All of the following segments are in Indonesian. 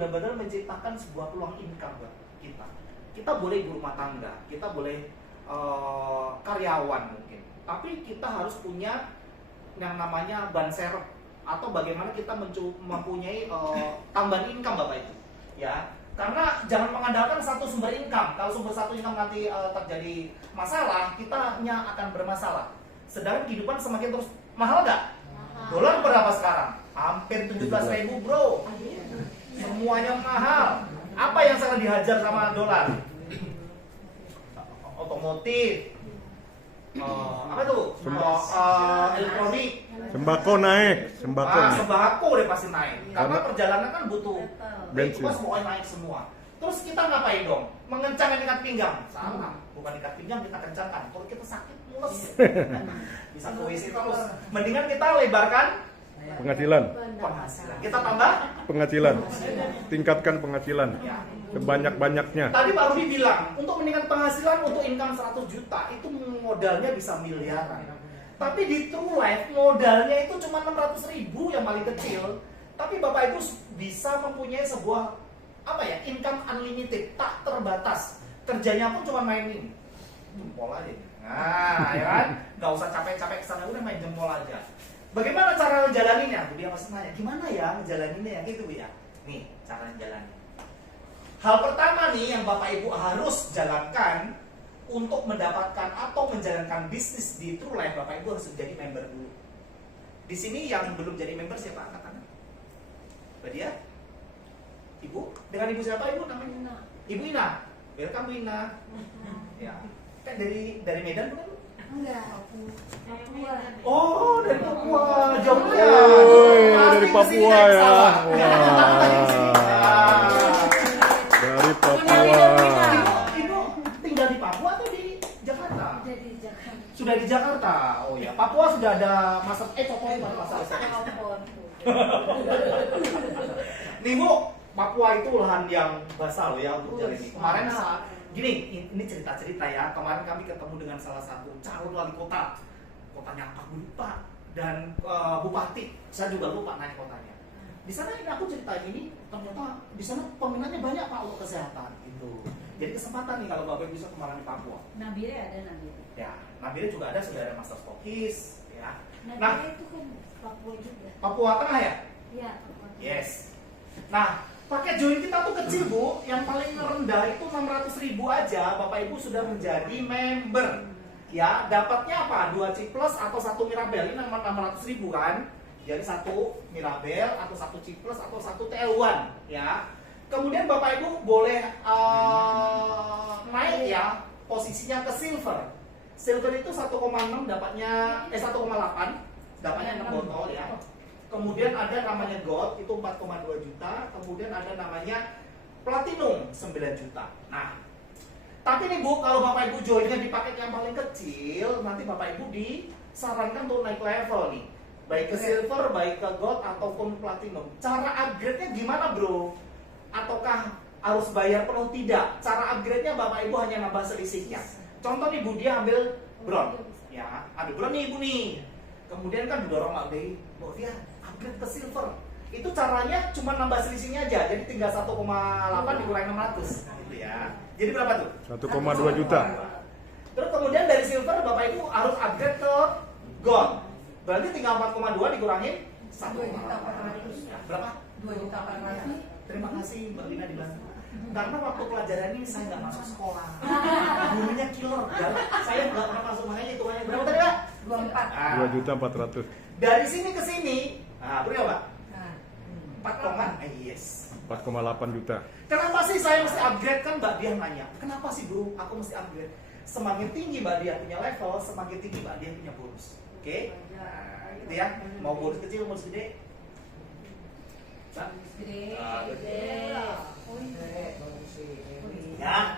benar-benar menciptakan sebuah peluang income buat kita. Kita boleh ibu rumah tangga, kita boleh karyawan mungkin, tapi kita harus punya yang namanya ban serep atau bagaimana kita mempunyai tambahan income Bapak Ibu, ya. Karena jangan mengandalkan satu sumber income. Kalau sumber satu income nanti terjadi masalah, kitanya akan bermasalah. Sedangkan kehidupan semakin terus mahal nggak? Dolar berapa sekarang? Hampir 17.000 bro. Semuanya mahal. Apa yang sangat dihajar sama dolar? Otomotif, apa tuh? Elektronik, Sembako naik, sembako naik. sembako udah pasti naik. Karena perjalanan kan butuh bensin. itu semua naik semua. Terus kita ngapain dong? Mengencangkan ikat pinggang? Salah, bukan ikat pinggang kita kencangkan. Kalau kita sakit mules, bisa ke WC terus. Mendingan kita lebarkan Penghasilan, penghasilan. Kita tambah. penghasilan. Tingkatkan penghasilan Ya. sebanyak-banyaknya. Tadi Pak Rudi bilang untuk meningkatkan penghasilan untuk income 100 juta itu modalnya bisa miliaran. Tapi di True Life modalnya itu cuma 600.000 yang paling kecil. Tapi Bapak Ibu bisa mempunyai sebuah income unlimited, tak terbatas. Kerjanya pun cuma mainin jempol aja. Nah, ya kan? Nggak usah capek-capek kesana, udah main jempol aja. Bagaimana cara menjalaninya? Bu dia pasti nanya, gimana ya menjalaninya ya gitu Bu ya? Nih, cara menjalani. Hal pertama nih yang Bapak Ibu harus jalankan untuk mendapatkan atau menjalankan bisnis di True Life, Bapak Ibu harus menjadi member dulu. Di sini yang belum jadi member siapa? Angkat tangan. Mbak Dia? Ibu? Dengan Ibu siapa Ibu namanya? Ibu Ina. Welcome Bu Ina. Ya. Kan dari Medan bukan? Enggak, Papua. Oh, dari Papua. Jauh ya. Dari Papua ya. Dari Papua. Ibu tinggal di Papua atau di Jakarta? Jadi Jakarta. Sudah di Jakarta. Oh ya, Papua sudah ada masalah Nih Bu, Papua itu lahan yang basah loh ya untuk jalan ini. Kemarin saat gini, ini cerita-cerita ya. Kemarin kami ketemu dengan salah satu calon wali kota. Kotanya apa lupa, dan bupati. Saya juga lupa naik kotanya. Di sana ini aku cerita ini, ternyata di sana peminatnya banyak Pak untuk kesehatan gitu. Jadi kesempatan nih kalau Bapak bisa kemarin di Papua. Nabire ada Nabire. Ya, Nabire juga ada, sudah ada master stokis ya. Nabire itu kan Papua juga. Papua Tengah ya? Iya, Papua. Yes. Nah, paket join kita tuh kecil Bu, yang paling rendah itu 600.000 aja, Bapak Ibu sudah menjadi member. Ya, dapatnya apa? 2 chip plus atau 1 Mirabel, ini 600.000 kan? Jadi 1 Mirabel atau 1 chip plus atau 1 TL1 ya. Kemudian Bapak Ibu boleh naik ya posisinya ke silver. Silver itu 1,6 dapatnya 1,8 dapatnya 6 botol ya. Kemudian ada namanya gold itu 4,2 juta, kemudian ada namanya platinum 9 juta. Nah, tapi nih Bu, kalau Bapak Ibu joinnya di paket yang paling kecil, nanti Bapak Ibu disarankan untuk naik level nih. Baik ke silver, baik ke gold ataupun platinum. Cara upgrade-nya gimana, Bro? Ataukah harus bayar penuh? Tidak. Cara upgrade-nya Bapak Ibu hanya nambah selisihnya. Contoh nih Bu, dia ambil bron. Ya, ambil bron nih Ibu nih. Kemudian kan didorong lagi, Bu dia upgrade ke silver. Itu caranya cuma nambah selisihnya aja. Jadi tinggal 1,8 dikurangi 600 gitu ya. Jadi berapa tuh? 1,2 juta. Terus kemudian dari silver Bapak Ibu harus upgrade ke gold. Berarti tinggal 4,2 dikurangin 1,8. Berapa? 2.800.000. Terima kasih Mbak Lina dibantu. Karena waktu pelajaran ini saya nggak masuk sekolah. Gurunya killer. Saya nggak pernah masuk, makanya hitungannya berapa tadi Pak? 24. 2.400.000. Dari sini ke sini, berapa Pak? Nah, 4, yes. 4,8 juta. Kenapa sih saya mesti upgrade? Kan Mbak Dian nanya, kenapa sih Bro aku mesti upgrade? Semakin tinggi Mbak Dian punya level, semakin tinggi Mbak Dian punya bonus. Oke? Nah, gitu ya. Mau bonus kecil, bonus gede? gede. Ya.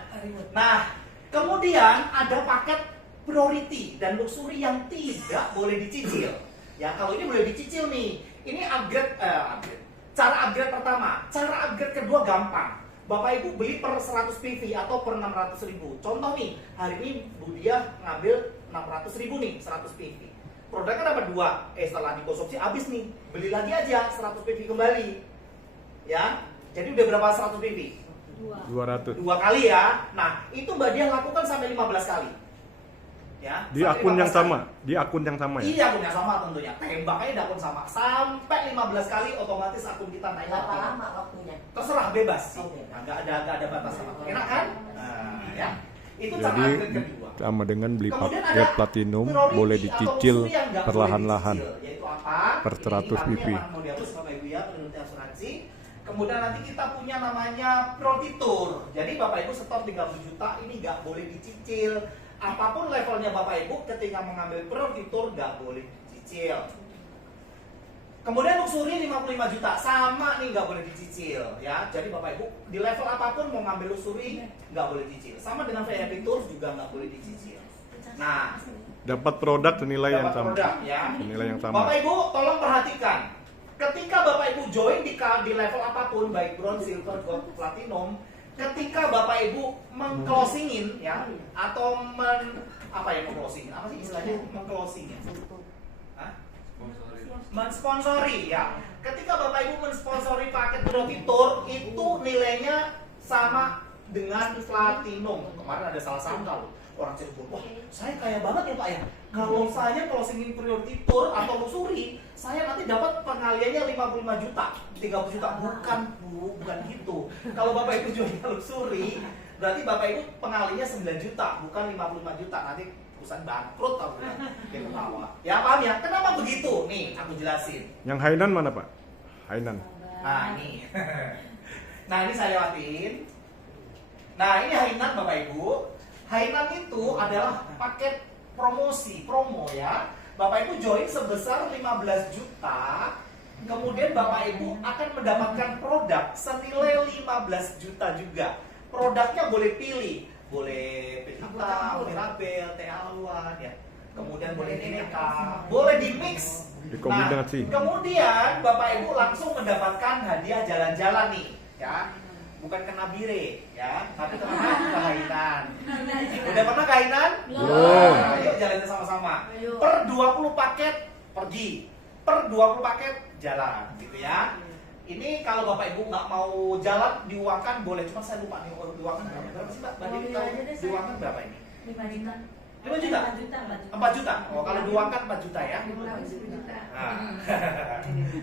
Nah, kemudian ada paket priority dan luxury yang tidak boleh dicicil. Ya, kalau ini boleh dicicil nih. Ini upgrade. Cara upgrade pertama, cara upgrade kedua gampang. Bapak Ibu beli per 100 PV atau per 600.000. Contoh nih, hari ini Bu Dia ngambil 600.000 nih, 100 PV. Produknya dapat 2. Setelah dikonsumsi habis nih. Beli lagi aja 100 PV kembali. Ya. Jadi udah berapa 100 PV? 200. 2 kali ya. Nah, itu Mbak Dia lakukan sampai 15 kali. Ya, Di sampai akun yang 15 kali. sama, di akun yang sama ya. Iya, akun yang sama tentunya. Tembaknya di akun sama. Sampai 15 kali otomatis akun kita naik Berapa lagi. lama waktunya? Terserah bebas sih. Oke. Nah, nggak ada batasan. Enak kan? Nah, ya. Itu cara Jadi upgrade kedua. sama dengan beli Kemudian paket ada platinum priority boleh atau dicicil usuri yang nggak boleh perlahan-lahan. dicicil, yaitu apa? Per 100 Ini PP. yang mau dihapus Bapak Ibu ya, priority asuransi. Kemudian nanti kita punya namanya priority tour. Jadi Bapak Ibu setor 30 juta ini nggak boleh dicicil. Apapun levelnya Bapak Ibu ketika mengambil priority tour nggak boleh dicicil. Kemudian usuri 55 juta, sama nih nggak boleh dicicil ya. Jadi Bapak Ibu di level apapun mau ngambil usuri nggak boleh dicicil. Sama dengan VIP Tour juga nggak boleh dicicil. Nah, Dapat produk senilai yang dapat sama. produk ya. Senilai yang sama. Bapak Ibu tolong perhatikan. Ketika Bapak Ibu join di level apapun baik bronze, silver, gold, platinum, ketika Bapak Ibu mengclosingin ya atau apa ya mengclosingin? Apa sih istilahnya mengclosingin? Hah? Mensponsori ya. Ketika Bapak Ibu mensponsori paket priority tour itu nilainya sama dengan platinum. Kemarin ada salah sangka loh. Orang Cirebon, wah saya kaya banget ya Pak ya. Kalau saya closingin priority tour atau lusuri, saya nanti dapat pengaliannya 55 juta, 30 juta. Bukan Bu, bukan gitu. Kalau Bapak Ibu jual lusuri, berarti Bapak Ibu pengalinya 9 juta, bukan 55 juta. Nanti perusahaan bangkrut tahu kan? Dia ketawa. Ya paham ya? Kenapa begitu? Nih, aku jelasin. Yang Hainan mana Pak? Hainan. Nah, ini. Nah, ini saya lewatin. Nah, ini Hainan Bapak Ibu. Hainan itu adalah paket promo ya. Bapak Ibu join sebesar 15 juta. Kemudian Bapak Ibu akan mendapatkan produk senilai 15 juta juga. Produknya boleh pilih, boleh Petita, Mirabel, T-Aluan ya. Kemudian boleh NK, boleh di mix. Dikombinasi. Nah, kemudian Bapak Ibu langsung mendapatkan hadiah jalan-jalan nih, ya. Bukan kena bire, ya, tapi kena Hainan. Udah pernah ke Hainan? Belum. Nah, ayo jalannya sama-sama. Ayo. Per 20 paket pergi, per 20 paket jalan, gitu ya. Ini kalau Bapak Ibu nggak mau jalan diuangkan boleh, cuma saya lupa nih diuangkan berapa sih Mbak? Mbak Dewi tahu diuangkan berapa ini? 5 juta. 5 juta? 4 juta. Oh, kalau diuangkan 4 juta ya. Nah.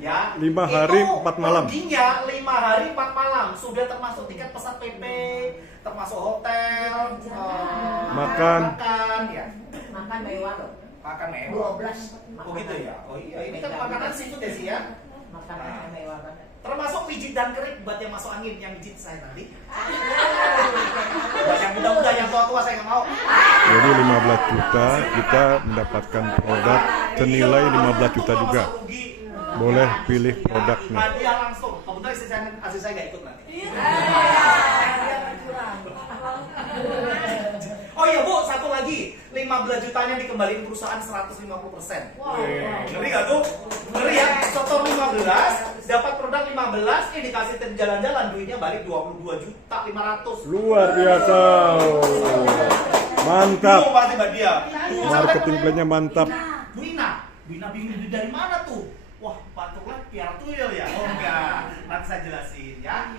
Ya. 5 hari, Itu 4 malam. Perginya 5 hari 4 malam. Sudah termasuk tiket pesawat PP, termasuk hotel, Makan. ya. Makan mewah loh. Makan mewah. 12. Oh gitu ya. Oh iya, ini kan makanan seafood ya sih ya. Makanan mewah banget. Termasuk pijit dan kerik buat yang masuk angin, yang pijit saya nanti. Buat yang muda-muda, yang tua-tua saya nggak mau. Jadi 15 juta kita mendapatkan produk senilai 15 juta juga. Boleh pilih produknya. Hadiah langsung. Kebetulan istri saya nggak ikut nanti. Oh iya Bu, satu lagi, 15 jutanya dikembaliin perusahaan 150%. Ngeri gak tuh? Ngeri ya, setor 15, dapat produk 15, ini dikasih tim jalan-jalan, duitnya balik 22 juta 500. Luar biasa. Mantap. Bingung pasti Mbak Dia. Marketing plan-nya mantap. Bu Ina bingung duit dari mana tuh? Wah, Pak Tuklah piara tuyul ya? Oh enggak, nanti saya jelasin ya.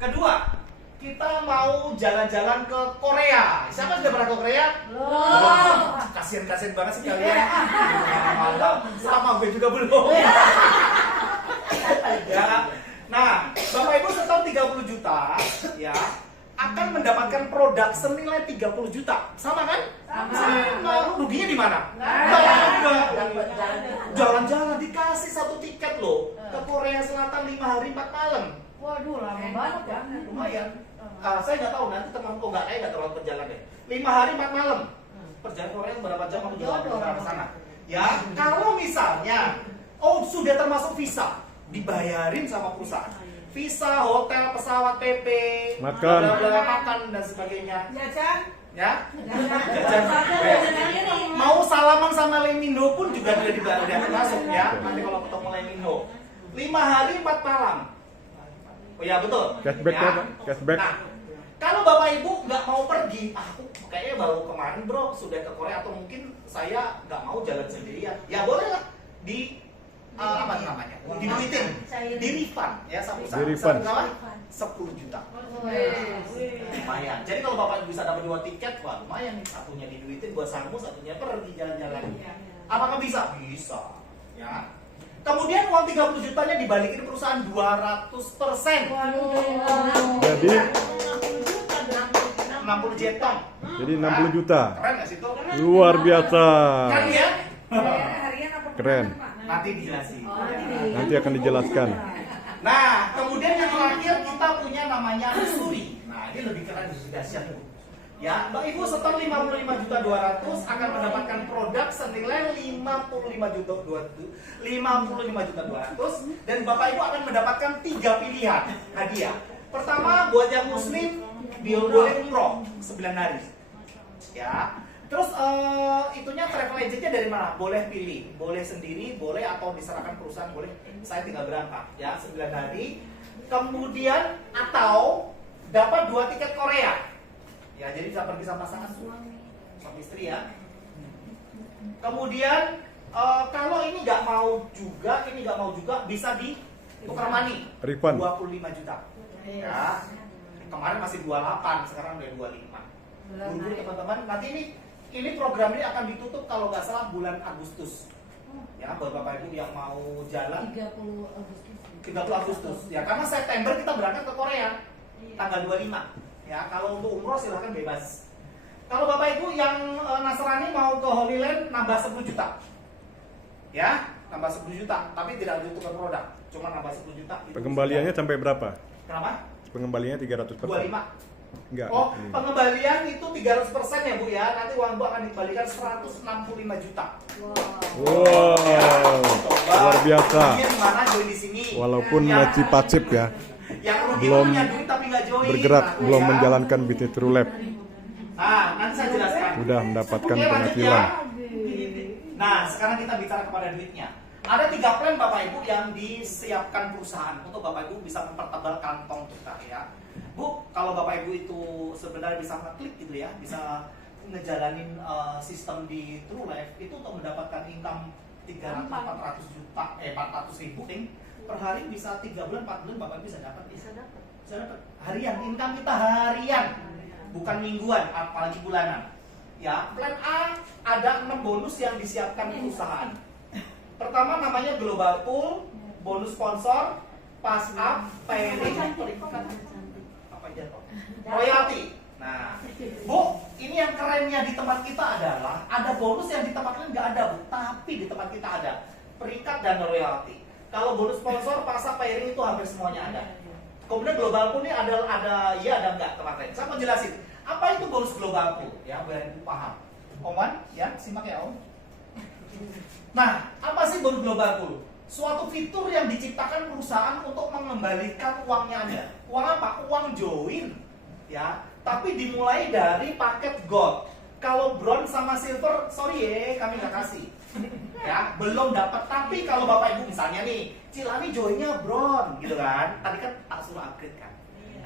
Kedua, kita mau jalan-jalan ke Korea. Siapa sudah pernah ke Korea? Belum. Kasian banget sih kalian. Mantap. Sama gue juga belum. Ya. Nah, Bapak Ibu setor 30 juta, ya, akan mendapatkan produk senilai 30 juta. Sama kan? Sama. Ruginya di mana? Nggak ada. Jalan-jalan dikasih satu tiket loh ke Korea Selatan 5 hari 4 malam. Waduh, lama banget ya. Lumayan. Saya nggak tahu nanti temanku nggak terlalu berjalan deh. 5 hari 4 malam. Perjalanan Korea berapa jam aku juga nggak pernah ke sana. Ya, kalau misalnya, sudah termasuk visa, dibayarin sama perusahaan. Visa, hotel, pesawat, PP, Makan. makan dan sebagainya. Jajan. Ya, jajan. Mau salaman sama Lemindo pun juga udah termasuk ya. Nanti kalau ketemu Lemindo, 5 hari 4 malam. Oh ya betul. Cashback-nya, Ya. Pak? Cashback. Nah, kalau Bapak Ibu nggak mau pergi, aku kayaknya baru kemarin bro sudah ke Korea atau mungkin saya nggak mau jalan sendirian. Ya boleh lah di apa namanya? Di diduitin, di refund ya satu Di refund. berapa? 10 juta. Lumayan. Jadi kalau Bapak bisa dapat 2 tiket, wah lumayan nih. Satunya diduitin buat Samu, satunya pergi jalan-jalan. Apakah bisa? Bisa. Ya. Kemudian uang 30 jutanya dibalikin perusahaan 200%. Jadi 60 jetong. jadi 60 juta. Keren nggak sih itu? Luar biasa. Keren ya? Harian apa Keren. Nanti dijelasin. Nanti akan dijelaskan. Nah, kemudian yang terakhir kita punya namanya Suri. Nah, ini lebih keren, lebih dahsyat. Ya, Mbak Ibu setor 55.200.000 akan mendapatkan produk senilai 55.200.000 dan Bapak Ibu akan mendapatkan 3 pilihan hadiah. Pertama, buat yang muslim boleh umroh 9 hari. Ya. Terus itunya travel agentnya dari mana? Boleh pilih, boleh sendiri, boleh atau diserahkan perusahaan, boleh. Saya tinggal berangkat, ya 9 hari. Kemudian atau dapat 2 tiket Korea. Ya, jadi bisa pergi sama pasangan suami istri ya. Kemudian kalau ini nggak mau juga, bisa ditukar money. Refund. 25 juta. Ya. Kemarin masih 28, sekarang udah 25. Buru-buru teman-teman, nanti ini program ini akan ditutup kalau nggak salah bulan Agustus. Ya, buat Bapak Ibu yang mau jalan 30 Agustus. Ya, karena September kita berangkat ke Korea. Tanggal 25. Ya, kalau untuk umroh silahkan bebas. Kalau Bapak Ibu yang Nasrani mau ke Holy Land nambah 10 juta. Ya, nambah 10 juta, tapi tidak ditukar produk. Cuma nambah 10 juta. Pengembaliannya sampai berapa? Kenapa? Pengembaliannya 300%. 25. Enggak. Oh, pengembalian itu 300% ya Bu ya. Nanti uang Bu akan dikembalikan 165 juta. Wow. Luar biasa. Ini gimana join di sini? Walaupun Yang- masih pasif ya. Yang rugi Belum punya duit tapi nggak join. Bergerak, Nah, Bu belum ya. menjalankan bisnis True Lab. Nanti saya jelaskan. Udah mendapatkan Oke, lanjut penghasilan. ya. Nah, sekarang kita bicara kepada duitnya. Ada 3 plan Bapak Ibu yang disiapkan perusahaan untuk Bapak Ibu bisa mempertebal kantong kita ya. Bu, kalau Bapak Ibu itu sebenarnya bisa ngeklik gitu ya, bisa ngejalanin sistem di True Life itu untuk mendapatkan income 400 ribu per hari bisa 3 bulan 4 bulan Bapak Ibu bisa dapat. Bisa dapat harian, income kita harian, bukan mingguan apalagi bulanan. Ya, plan A ada 6 bonus yang disiapkan perusahaan. Pertama namanya Global Pool, bonus sponsor, pass up, pairing, apa jatuh? Royalty. Nah, Bu, ini yang kerennya di tempat kita adalah ada bonus yang di tempat lain nggak ada, Bu, tapi di tempat kita ada peringkat dan royalty. Kalau bonus sponsor, pass up, pairing itu hampir semuanya ada. Kemudian Global Pool ini ada ya ada enggak kemarin. Saya mau jelasin apa itu bonus Global Pool ya biar Ibu paham. Oman, ya simak ya Om. Nah, apa sih bonus Global Pool? Suatu fitur yang diciptakan perusahaan untuk mengembalikan uangnya Anda. Uang apa? Uang join. Ya, tapi dimulai dari paket gold. Kalau bronze sama silver, sorry ya, kami nggak kasih. Ya, belum dapat. Tapi kalau Bapak Ibu misalnya nih, Cilani joinnya bronze, gitu kan? Tadi kan tak suruh upgrade kan?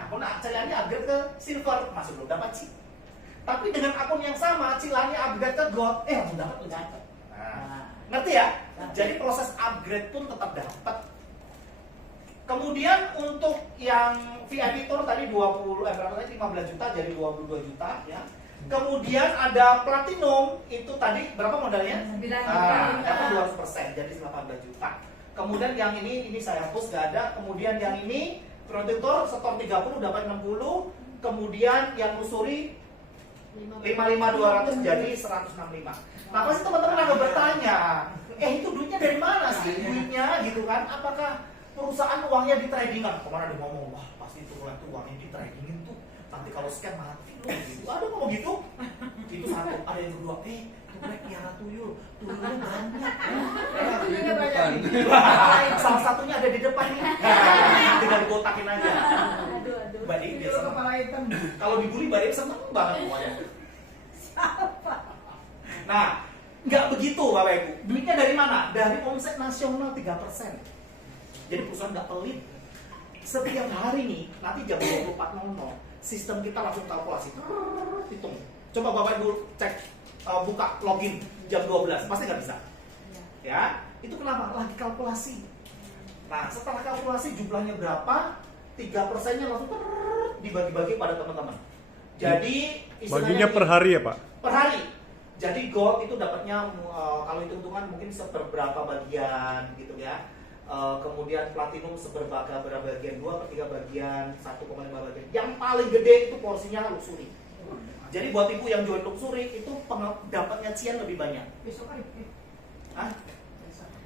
Nah, kalau Cilani upgrade ke silver, masih belum dapat sih. Tapi dengan akun yang sama, Cilani upgrade ke gold, langsung dapat udah dapat. Nah, ngerti ya? Jadi proses upgrade pun tetap dapat. Kemudian untuk yang VIP tour tadi 15 juta jadi 22 juta ya. Kemudian ada platinum itu tadi berapa modalnya? 9 juta. Dapat 200% jadi 18 juta. Kemudian yang ini saya hapus gak ada. Kemudian yang ini VIP tour setor 30 dapat 60. Kemudian yang lusuri 55.200 jadi 165. Nah pasti teman-teman akan bertanya, itu duitnya dari mana sih duitnya gitu kan? Apakah perusahaan uangnya di tradingan? Kemana ada ngomong, wah pasti itu uangnya di tradingin tuh. Nanti kalau scam mati loh gitu. Ada ngomong gitu? Itu satu. Ada yang kedua, tuh black piara tuyul banyak. Salah satunya ada di depan nih. Tinggal dibotakin aja. Mbak Dewi biasa kepala hitam. Kalau dibully Mbak Dewi seneng banget pokoknya. Nah, nggak begitu Bapak Ibu. Duitnya dari mana? Dari omset nasional 3%. Jadi perusahaan nggak pelit. Setiap hari nih, nanti jam 24.00, sistem kita langsung kalkulasi. Hitung. Coba Bapak Ibu cek, buka login jam 12, pasti nggak bisa. Ya, itu kenapa? Lagi kalkulasi. Nah, setelah kalkulasi jumlahnya berapa, 3%-nya langsung dibagi-bagi pada teman-teman. Jadi Baginya per hari ya Pak? Per hari. Jadi gold itu dapatnya kalau hitung-hitungan mungkin seberapa bagian gitu ya. Kemudian platinum seberapa bagian, 2/3 bagian, 1,5 bagian. Yang paling gede itu porsinya luxury. Jadi buat ibu yang join luxury itu dapatnya cian lebih banyak. Hah?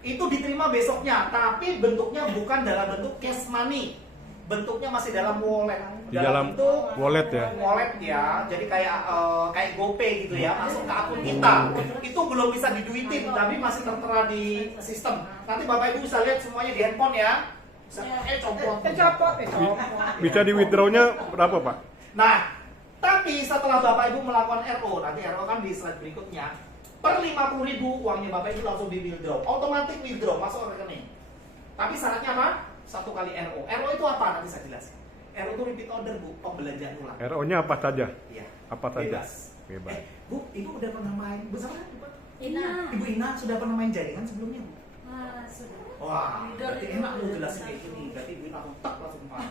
Itu diterima besoknya, tapi bentuknya bukan dalam bentuk cash money. Bentuknya masih dalam wallet. Di dalam bentuk wallet ya? Wallet ya. Jadi kayak GoPay gitu ya, masuk ke akun kita. Itu belum bisa diduitin, tapi masih tertera di sistem. Nanti Bapak Ibu bisa lihat semuanya di handphone ya. Copot. Bisa di withdraw-nya berapa Pak? Nah, tapi setelah Bapak Ibu melakukan RO, nanti RO kan di slide berikutnya, per 50.000 uangnya Bapak Ibu langsung di withdraw, otomatis withdraw masuk rekening. Tapi syaratnya apa? 1 kali RO. RO itu apa? Nanti saya jelaskan. RO itu repeat order Bu, pembelanjaan ulang. RO-nya apa saja? Iya. Apa saja? Bebas. Bu, Ibu udah pernah main bersama kan? Ina. Ibu Ina sudah pernah main jaringan sebelumnya Bu? Sudah. Wah, berarti enak lu jelasin kayak gini. Berarti Ibu langsung tak langsung paham.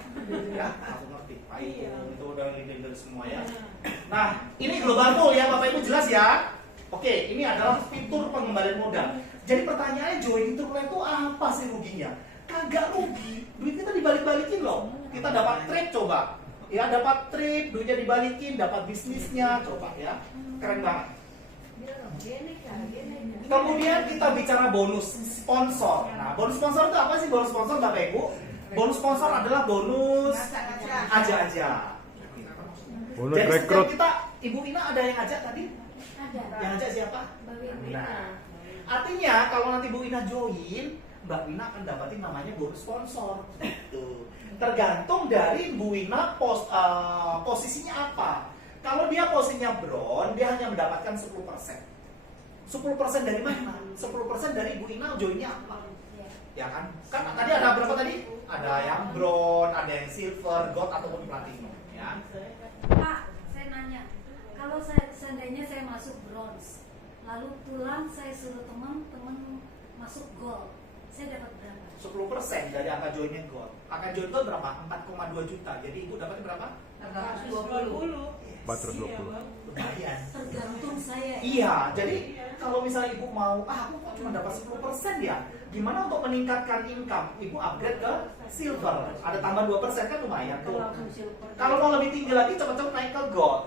Ya, langsung ngerti. Itu udah leader semua ya. Nah, ini global pool ya, Bapak Ibu jelas ya. Oke, ini adalah fitur pengembalian modal. Jadi pertanyaannya join internet itu apa sih ruginya? Kagak rugi, duit kita dibalik-balikin loh. Kita dapat trade coba, ya dapat trade, duitnya dibalikin, dapat bisnisnya, coba ya, keren banget. Kemudian kita bicara bonus sponsor. Nah, bonus sponsor itu apa sih bonus sponsor Bapak Ibu? Bonus sponsor adalah bonus aja. Bonus Jadi rekrut. setiap kita, Ibu Ina ada yang ngajak tadi? Ada. Yang ngajak siapa? Bagaimana? Nah, artinya kalau nanti Bu Ina join, Mbak Wina akan dapatin namanya bonus sponsor. Gitu. Tergantung dari Bu Wina posisinya apa. Kalau dia posisinya bron, dia hanya mendapatkan 10%. 10% dari mana? 10% dari Bu Ina joinnya apa? Ya kan? Kan tadi ada berapa tadi? Ada yang bron, ada yang silver, gold ataupun platinum. Ya. Pak, saya nanya, kalau seandainya saya masuk bronze, lalu pulang saya suruh teman-teman masuk gold, saya dapat berapa? 10% dari angka joinnya gold. Angka join gold berapa? 4,2 juta. Jadi Ibu dapat berapa? 420. 420. Lumayan. Tergantung saya. Iya, jadi kalau misalnya Ibu mau, aku kok cuma dapat 10% ya? Gimana untuk meningkatkan income? Ibu upgrade ke silver. Ada tambah 2% kan lumayan tuh. Kalau mau lebih tinggi lagi, cepat-cepat naik ke gold.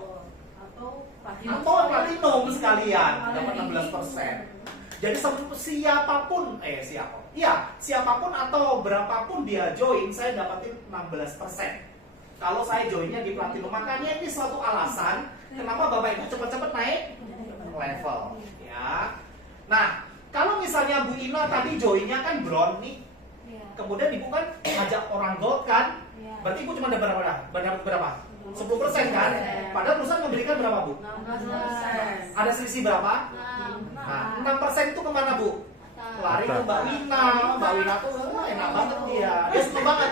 Atau platinum sekalian, dapat 16%. Jadi siapapun atau berapapun dia join, saya dapatin 16%. Kalau saya joinnya di platinum, makanya ini suatu alasan kenapa Bapak Ibu cepat-cepat naik level, ya. Nah, kalau misalnya Bu Ina tadi joinnya kan bron nih, kemudian Ibu kan ngajak orang gold kan, berarti Ibu cuma dapat berapa? 10% kan? Padahal perusahaan memberikan berapa Bu? 16%. Ada selisih berapa? Nah, 6% itu kemana Bu? Lari ke Mbak Wina. Mbak Wina tuh enak banget dia. Dia suka banget.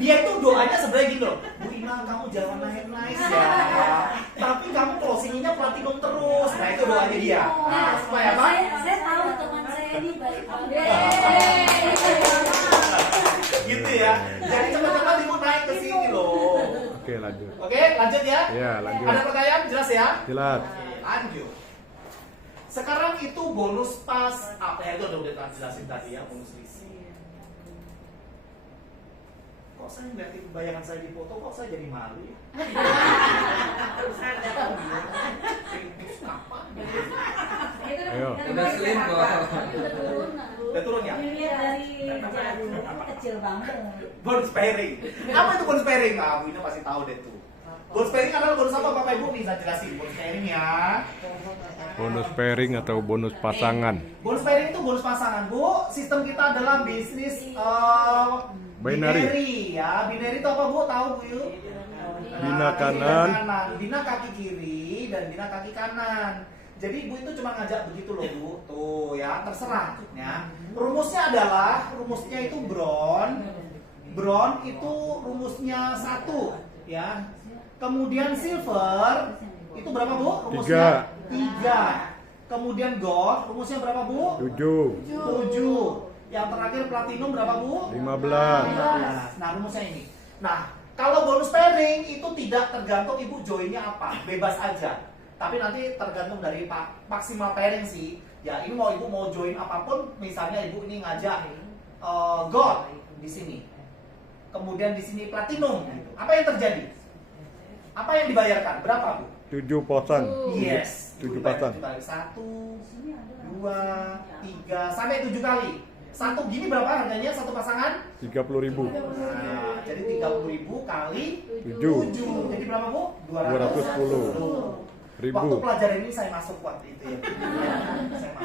Dia itu doanya sebenarnya gini loh. Bu Wina, kamu jangan naik-naik ya. Tapi kamu closingnya platinum terus. Nah, itu doanya dia. Nah, supaya apa? Saya tahu teman saya ini baik banget. Gitu ya. Jadi cepat-cepat Ibu naik ke sini loh. Oke, lanjut. Oke, lanjut ya. Ya, lanjut. Ada pertanyaan? Jelas ya? Jelas. Oke, lanjut. Sekarang itu bonus pas apa ya, itu udah jelasin tadi ya, bonus lisi. Kok saya ngeliatin bayangan saya di foto, kok saya jadi malu ya? Ayo. Udah slim kok. Udah turun ya? Dilihat dari jauh kecil banget. Bonus pairing. Apa itu bonus pairing? Ah, Bu Ina pasti tahu deh tuh. Bonus pairing adalah bonus apa Bapak Ibu? Bisa jelasin bonus pairing ya. Bonus pairing atau bonus pasangan. Bonus pairing itu bonus pasangan, Bu. Sistem kita adalah bisnis Binary. Ya. Binary itu apa Bu? Tahu Bu Yu? Bina Nah, kanan. Bina kaki kiri dan bina kaki kanan. Jadi Ibu itu cuma ngajak begitu loh Bu. Tuh ya, terserah ya. Rumusnya itu bron. Bron itu rumusnya 1 ya. Kemudian silver itu berapa Bu? Rumusnya 3. Kemudian gold rumusnya berapa Bu? 7. 7. Yang terakhir platinum berapa Bu? 15. 15. Nah rumusnya ini. Nah kalau bonus pairing itu tidak tergantung ibu joinnya apa, bebas aja. Tapi nanti tergantung dari maksimal pairing sih. Ya ini mau ibu mau join apapun, misalnya ibu ini ngajak gold di sini, kemudian di sini platinum. Apa yang terjadi? Apa yang dibayarkan? Berapa Bu? 7 pasang. Yes. 7 pasang. 1, 2, 3 sampai 7 kali. Satu gini berapa harganya satu pasangan? 30.000. Nah, jadi 30.000 kali 7. 7. Jadi berapa Bu? 210.000. Waktu pelajaran ini saya masuk waktu itu ya.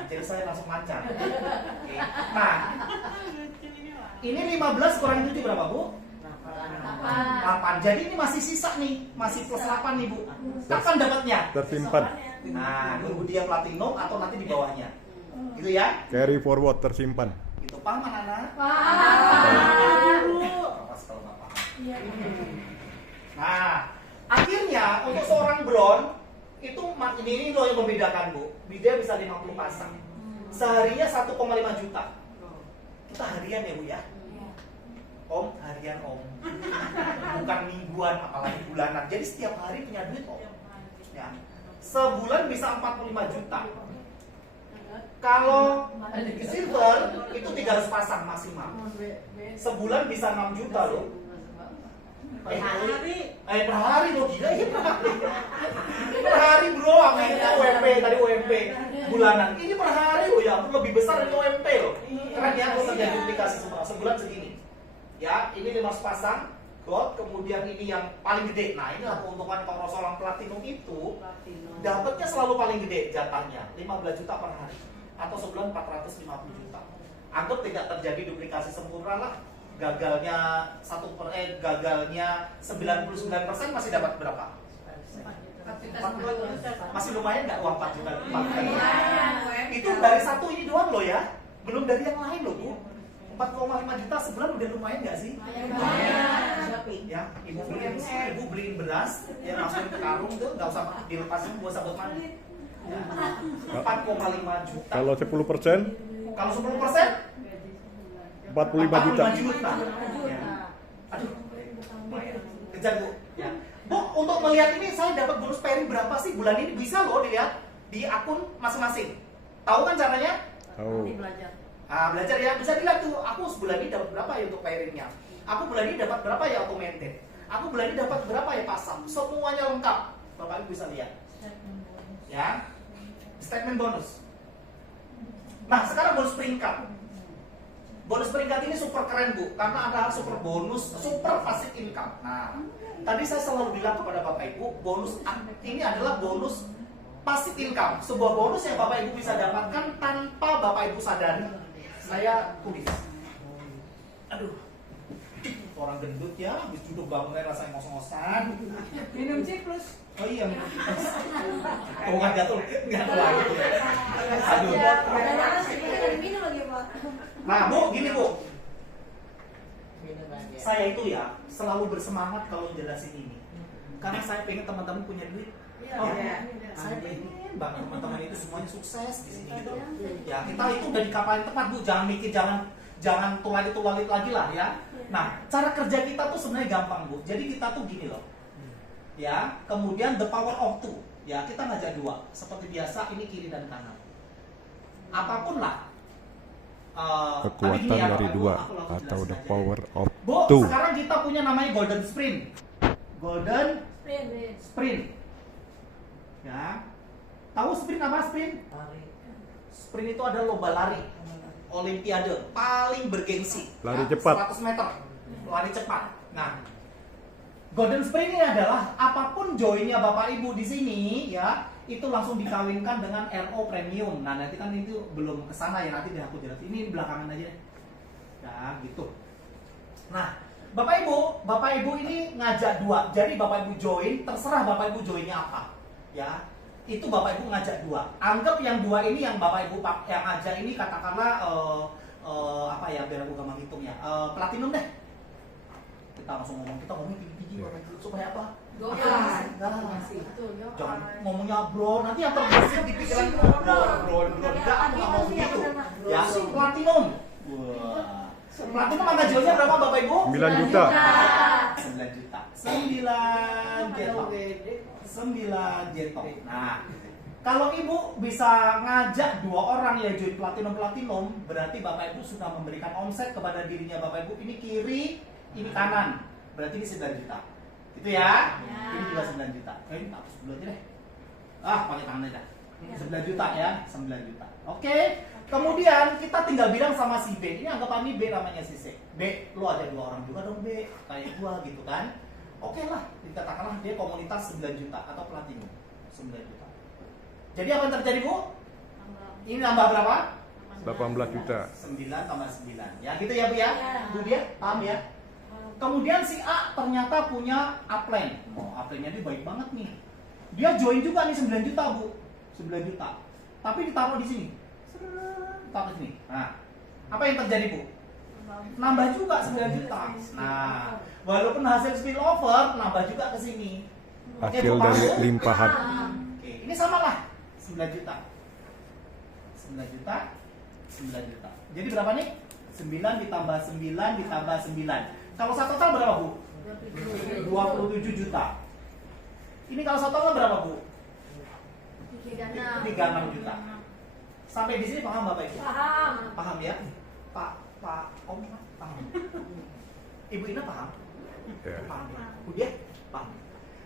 Jadi saya langsung lancar. Oke. Nah, ini 15 kurang 7 berapa Bu? 8. Jadi ini masih sisa nih, masih plus 8 nih Bu. Kapan dapatnya? Tersimpan. Nah, nunggu dia platinum atau nanti di bawahnya. Gitu ya? Carry forward tersimpan. Itu paham anak-anak? Paham. Awas kalau nggak paham. Nah, akhirnya untuk seorang bron itu ini loh yang membedakan Bu. Dia bisa 50 pasang. Seharinya 1,5 juta. Kita harian ya Bu ya. Om, harian Om. Bukan mingguan apalagi bulanan. Jadi setiap hari punya duit Om. Ya. Sebulan bisa 45 juta. Kalau silver itu 300 pasang maksimal. Sebulan bisa 6 juta loh. Per hari loh, gila ya per hari. Per hari bro, angkanya UMP tadi UMP bulanan. Ini per hari loh ya, lebih besar dari UMP loh. Keren ya kalau terjadi duplikasi semua. Sebulan segini. Ya, ini 500 pasang gold, kemudian ini yang paling gede. Nah, inilah keuntungan kalau seorang platinum itu dapatnya selalu paling gede jatahnya, 15 juta per hari atau sebulan 450 juta. Anggap tidak terjadi duplikasi sempurna lah. Gagalnya 99% masih dapat berapa? Masih lumayan nggak uang 4 juta? Itu dari satu ini doang loh ya, belum dari yang lain loh Bu. 4,5 juta sebulan udah lumayan nggak sih? Ya, ibu beliin beras, ya masukin ke karung tuh, nggak usah dilepasin buat sabut mandi. Ya, 4,5 juta. Kalau 10%, Kalau 10%? 45 juta. Ya. Aduh, lumayan. Kejar Bu. Ya. Bu, untuk melihat ini saya dapat bonus pairing berapa sih bulan ini? Bisa loh dilihat di akun masing-masing. Tahu kan caranya? Tahu. Belajar ya, bisa dilihat tuh, aku sebulan ini dapat berapa ya untuk pairingnya. Aku bulan ini dapat berapa ya automated. Aku bulan ini dapat berapa ya pasang. Semuanya lengkap. Bapak Ibu bisa lihat. Ya, statement bonus. Nah, sekarang bonus peringkat. Bonus peringkat ini super keren Bu, karena ada super bonus, super passive income. Nah, tadi saya selalu bilang kepada Bapak Ibu, bonus ini adalah bonus passive income. Sebuah bonus yang Bapak Ibu bisa dapatkan tanpa Bapak Ibu sadari. Saya tulis. Aduh, orang gendut ya, habis duduk bangunnya rasanya ngos-ngosan. Minum ciklus. Oh iya, minum ciklus. Oh nggak gatul lagi. Aduh. Nah Bu, gini Bu. Saya itu ya selalu bersemangat kalau jelasin ini, karena saya pengen teman-teman punya duit. Saya pengen banget teman-teman itu semuanya sukses di sini gitu. Ya kita itu udah di kapal yang tepat Bu, jangan mikir jangan tualit lagi lah ya. Nah cara kerja kita tuh sebenarnya gampang Bu. Jadi kita tuh gini loh. Ya, kemudian the power of two. Ya kita ngajak dua. Seperti biasa ini kiri dan kanan. Apapun lah. Kekuatan ya, dari Bapak, dua aku langsung atau jelasin the aja. power of Bu, two. sekarang kita punya namanya golden sprint. Golden sprint. Ya. Tahu sprint apa sprint? Sprint itu adalah lomba lari. Olimpiade paling bergengsi. Lari ya, cepat. 100 meter. Lari cepat. Nah, golden sprint ini adalah apapun joinnya Bapak Ibu di sini ya, itu langsung dikawinkan dengan RO premium. Nah, nanti kan itu belum kesana ya, nanti aku jelasin. Ini belakangan aja. Nah, gitu. Nah, Bapak Ibu ini ngajak dua. Jadi Bapak Ibu join, terserah Bapak Ibu joinnya apa. Ya. Itu Bapak Ibu ngajak dua. Anggap yang dua ini yang Bapak Ibu yang ngajak ini katakanlah apa ya, biar aku gampang hitung ya. Platinum deh. Kita langsung ngomong tinggi Bapak Ibu supaya apa? Jangan ngomongnya bro, nanti yang terbersih di pikiran bro. Enggak, aku nggak mau begitu. Ya, platinum. Wah. Platinum angka jualnya berapa Bapak Ibu? 9 juta. 9 juta. 9 jetok. 9 jetok. Nah, kalau Ibu bisa ngajak 2 orang yang join platinum, berarti Bapak Ibu sudah memberikan omset kepada dirinya Bapak Ibu. Ini kiri, ini kanan. Berarti ini 9 juta. Itu ya? Ini juga 9 juta. Ini hapus dulu aja deh. Pakai tangan aja. 9 juta ya, 9 juta. Oke. Kemudian kita tinggal bilang sama si B. Ini anggapan B namanya si C. B, lu ada 2 orang juga dong B, kayak gua gitu kan. Oke lah, dikatakanlah dia komunitas 9 juta atau platinum 9 juta. Jadi apa yang terjadi Bu? Ini nambah berapa? 18 juta. 9 tambah 9. Ya gitu ya Bu ya? Bu dia paham ya? Kemudian si A ternyata punya upline. Upline-nya dia baik banget nih. Dia join juga nih 9 juta Bu. 9 juta. Tapi ditaruh di sini. Taruh di sini. Nah, apa yang terjadi Bu? Nambah juga 9 juta. Nah, walaupun hasil spillover nambah juga ke sini. Oke, Hasil Bu, dari paham, Bu? limpahan. Oke, ini sama lah 9 juta. 9 juta, 9 juta. Jadi berapa nih? 9 ditambah 9 ditambah 9. Kalau satu total berapa Bu? 27 juta. Ini kalau satu total berapa Bu? 36 juta. Sampai di sini paham Bapak Ibu? Paham. Paham ya? Pak Om paham. Ibu Ina paham? Ya. Paham. Bu dia paham.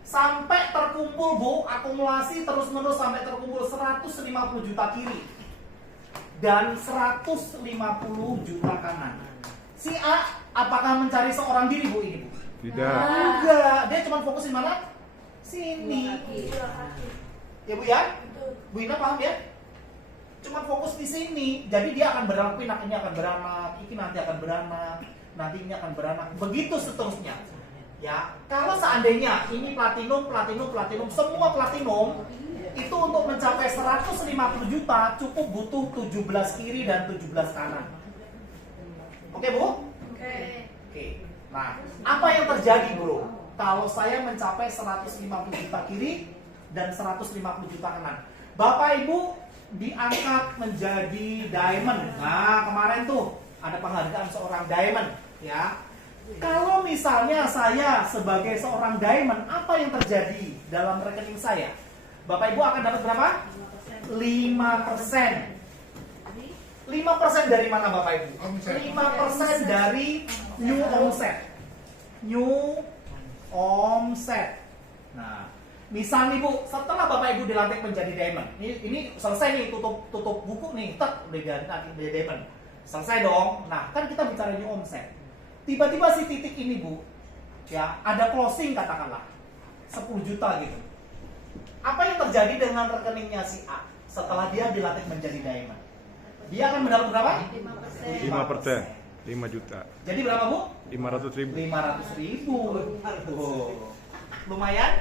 Sampai terkumpul Bu, akumulasi terus-menerus sampai terkumpul 150 juta kiri dan 150 juta kanan. Si A apakah mencari seorang diri Bu ini Bu? Tidak. Enggak, dia cuma fokus di mana? Sini. Ya Bu ya? Bu Ina paham ya? Cuma fokus di sini. Jadi dia akan beranak pinak, ini akan beranak, ini nanti akan beranak, nanti ini akan beranak. Begitu seterusnya. Ya, kalau seandainya ini platinum, semua platinum itu untuk mencapai 150 juta cukup butuh 17 kiri dan 17 kanan. Oke, Bu? Oke. Nah, apa yang terjadi, Bro? Kalau saya mencapai 150 juta kiri dan 150 juta kanan. Bapak Ibu diangkat menjadi diamond. Nah, kemarin tuh ada penghargaan seorang diamond, ya. Kalau misalnya saya sebagai seorang diamond, apa yang terjadi dalam rekening saya? Bapak Ibu akan dapat berapa? 5%. 5% dari mana Bapak Ibu? 5% dari new omset. New omset. Nah, misal nih Bu, setelah Bapak Ibu dilantik menjadi diamond, ini selesai nih, tutup buku nih, udah jadi diamond. Selesai dong. Nah, kan kita bicara new omset. Tiba-tiba si titik ini Bu, ya ada closing katakanlah 10 juta gitu. Apa yang terjadi dengan rekeningnya si A setelah dia dilantik menjadi diamond? Dia akan mendapat berapa? 5%. 5 juta. Jadi berapa Bu? 500 ribu. 500 ribu. Lumayan?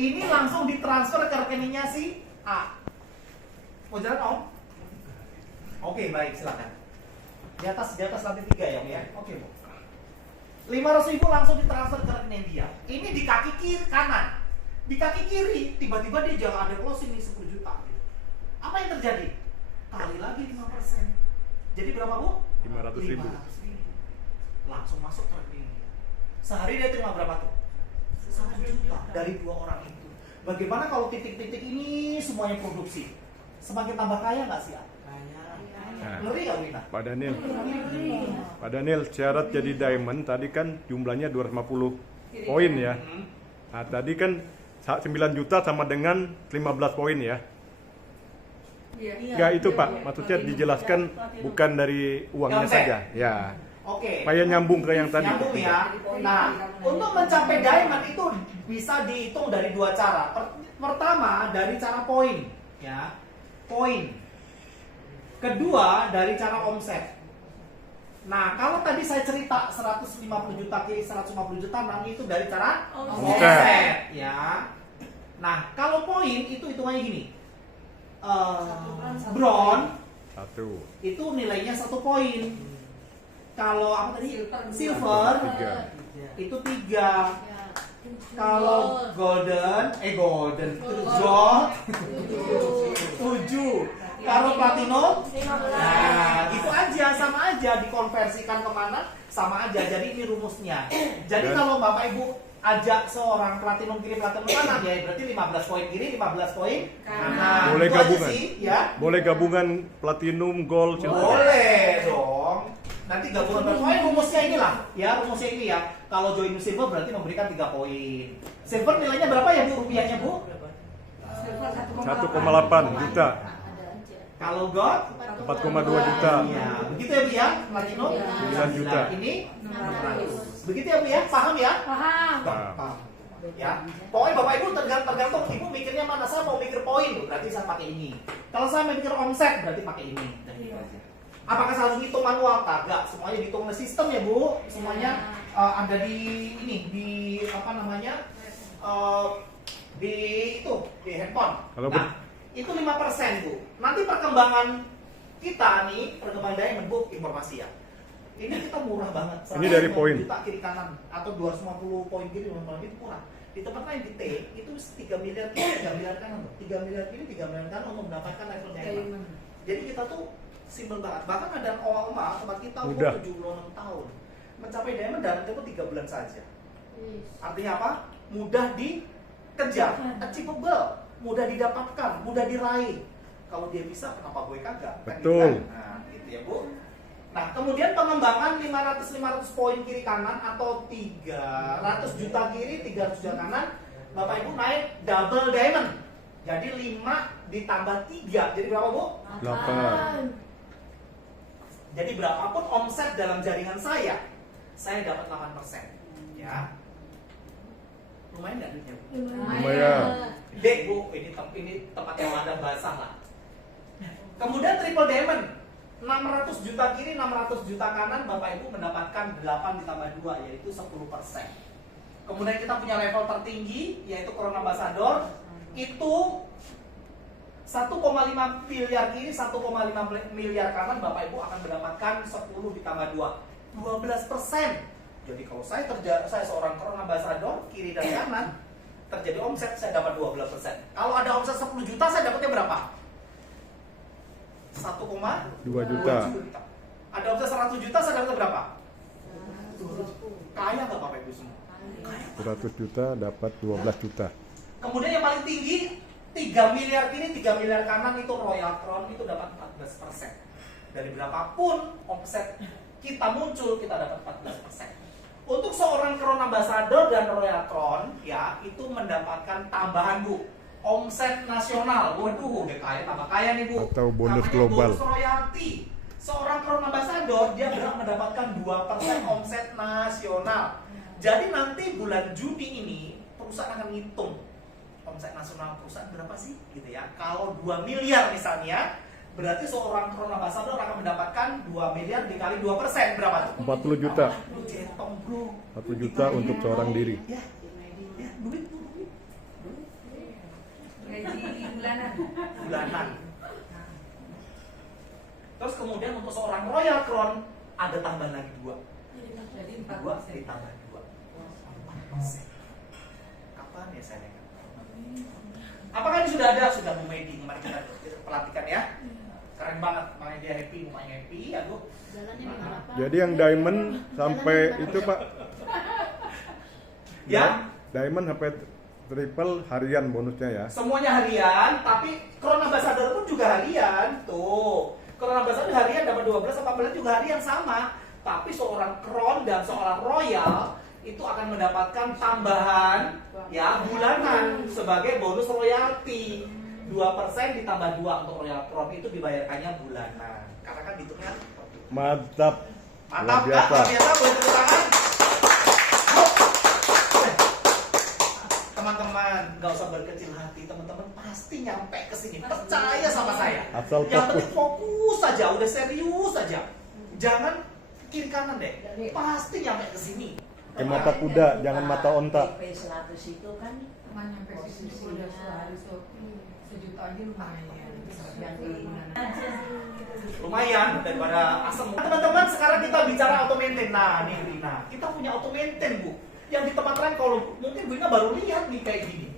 Ini langsung ditransfer ke rekeningnya si A. Mau jalan Om? Oke, baik, silakan. Di atas lantai 3 ya, Om ya. Oke, Bu. 500 ribu langsung ditransfer ke rekening dia. Ini di kaki kiri kanan. Di kaki kiri tiba-tiba dia jangan ada closing nih 10 juta. Apa yang terjadi? Kali lagi 5%. Jadi berapa Bu? 500 ribu. 500 ribu. Langsung masuk ke rekening dia. Sehari dia terima berapa tuh? 1 juta dari 2 orang itu. Bagaimana kalau titik-titik ini semuanya produksi? Semakin tambah kaya nggak sih? Nah, Ngeri nggak Wina? Pak Daniel, syarat jadi diamond tadi kan jumlahnya 250 poin ya. Nah, tadi kan 9 juta sama dengan 15 poin ya. Enggak itu Pak, maksudnya dijelaskan bukan dari uangnya Omset. saja. Ya. Oke. Supaya nyambung ke yang tadi. Nyambung ya. Nah, untuk mencapai diamond itu bisa dihitung dari 2 cara. Pertama dari cara poin, ya. Poin. Kedua dari cara omset. Nah, kalau tadi saya cerita 150 juta kiri, 150 juta kanan itu dari cara omset, ya. Nah, kalau poin itu hitungannya gini. Bron 1. itu nilainya 1 poin. Kalau apa tadi? Silver 3. itu 3. Kalau gold 7. Karo platinum 15. nah itu aja, sama aja, dikonversikan kemana sama aja. Jadi ini rumusnya. Jadi Dan- kalau Bapak Ibu ajak seorang platinum kiri platinum kanan ya berarti 15 poin kiri 15 poin kanan. Boleh Itu aja gabungan. sih, ya. Boleh gabungan platinum, gold, silver. Boleh dong. Nanti gabungan berapa poin? Rumusnya inilah. Ya, rumusnya ini ya. Kalau join silver berarti memberikan 3 poin. Silver nilainya berapa ya Bu rupiahnya Bu? 1,8 juta. Kalau gold 4,2 juta. Iya, begitu ya Bu ya. Platinum 9 juta. Nah, ini 600. Begitu ya Bu ya. Paham ya? Paham. Paham. Ya. Pokoknya Bapak Ibu tergantung Ibu mikirnya mana. Saya mau mikir poin, berarti saya pakai ini. Kalau saya mau mikir omset, berarti pakai ini. Dan gitu aja. Apakah saya harus hitung manual? Kagak, semuanya dihitung oleh sistem ya Bu. Semuanya ada di ini, di apa namanya? Di itu, di handphone. Kalau Nah, itu 5% Bu. Nanti perkembangan kita nih, perkembangan diamond Bu, informasi ya. Ini kita murah banget. Ini dari poin. Juta kiri kanan atau 250 poin kiri, 250 itu murah. Di tempat lain di T itu 3 miliar kiri, 3 miliar kanan loh. 3 miliar kiri, 3 miliar kanan untuk mendapatkan level diamond. Jadi kita tuh simpel banget. Bahkan ada oma-oma tempat kita umur Mudah. 76 tahun. Mencapai diamond dalam tempo 3 bulan saja. Artinya apa? Mudah dikejar, achievable, mudah didapatkan, mudah diraih. Kalau dia bisa, kenapa gue kagak? Kan gitu Betul. kan? Nah, gitu ya Bu. Nah, kemudian pengembangan 500 poin kiri kanan atau 300 juta kiri, 300 juta kanan, Bapak Ibu naik double diamond. Jadi 5 ditambah 3. Jadi berapa Bu? 8. Jadi berapapun omset dalam jaringan saya dapat 8%. Ya. Lumayan nggak duitnya Bu? Lumayan. Dek Bu, ini tempat yang ada basah lah. Kemudian triple diamond 600 juta kiri, 600 juta kanan, Bapak Ibu mendapatkan 8 ditambah 2 yaitu 10%. Kemudian kita punya level tertinggi yaitu Crown Ambassador itu 1,5 miliar kiri, 1,5 miliar kanan, Bapak Ibu akan mendapatkan 10 ditambah 2, 12%. Jadi kalau saya seorang Crown Ambassador kiri dan kanan terjadi omset saya dapat 12%. Kalau ada omset 10 juta saya dapatnya berapa? 1,2 juta. Ada omset 100 juta saya dapat berapa? Kaya nggak Bapak Ibu semua? 100 juta dapat 12 juta. Kemudian yang paling tinggi 3 miliar kiri, 3 miliar kanan itu Royal Crown itu dapat 14%. Dari berapapun omset kita muncul kita dapat 14%. Untuk seorang Crown Ambassador dan Royal Crown ya itu mendapatkan tambahan Bu. Omset nasional, waduh, udah kaya, tambah kaya nih Bu. Atau bonus Namanya global. Bonus royalty. Seorang Crown Ambassador dia berhak mendapatkan 2% omset nasional. Jadi nanti bulan Juni ini perusahaan akan ngitung omset nasional perusahaan berapa sih, gitu ya. Kalau 2 miliar misalnya, berarti seorang Crown Ambassador akan mendapatkan 2 miliar dikali 2% berapa tuh? 40 juta. Lu jetong bro. 1 juta untuk seorang diri. Ya, duit. Gaji bulanan. Bulanan. Terus kemudian untuk seorang Royal Crown ada tambahan lagi 2. Jadi 2 4%. ditambah 2. 4%. Kapan ya saya nekat? Apakah ini sudah ada? Sudah Bu Medi kemarin kita perhatikan ya. Keren banget, makanya dia happy, mukanya happy ya Bu. Jadi yang diamond sampai itu Pak, Ya, diamond sampai triple harian bonusnya ya. semuanya harian, tapi Crown Ambassador pun juga harian. Tuh, Crown Ambassador harian dapat 12-14 juga harian sama. Tapi seorang Crown dan seorang Royal itu akan mendapatkan tambahan ya bulanan sebagai bonus royalti. 2% ditambah 2 untuk Royal Crown itu dibayarkannya bulanan. Karena kan hitungnya Mantap. mantap Luar kan? biasa. Luar biasa, boleh tepuk tangan. Teman-teman, nggak usah berkecil hati. Teman-teman pasti nyampe ke sini. Percaya sama saya. Asal Yang fokus. penting fokus saja, udah serius saja. Jangan kiri kanan deh. Pasti nyampe ke sini. Ke mata kuda, jangan mata onta. DP 100 itu kan Cuma nyampe situ udah sehari sejuta aja lumayan. yang keinginan. Lumayan daripada asem. Teman-teman, sekarang kita bicara auto maintain. Nah, nih Rina, kita punya auto maintain Bu. Yang di tempat lain kalau mungkin Bu Rina baru lihat nih kayak gini.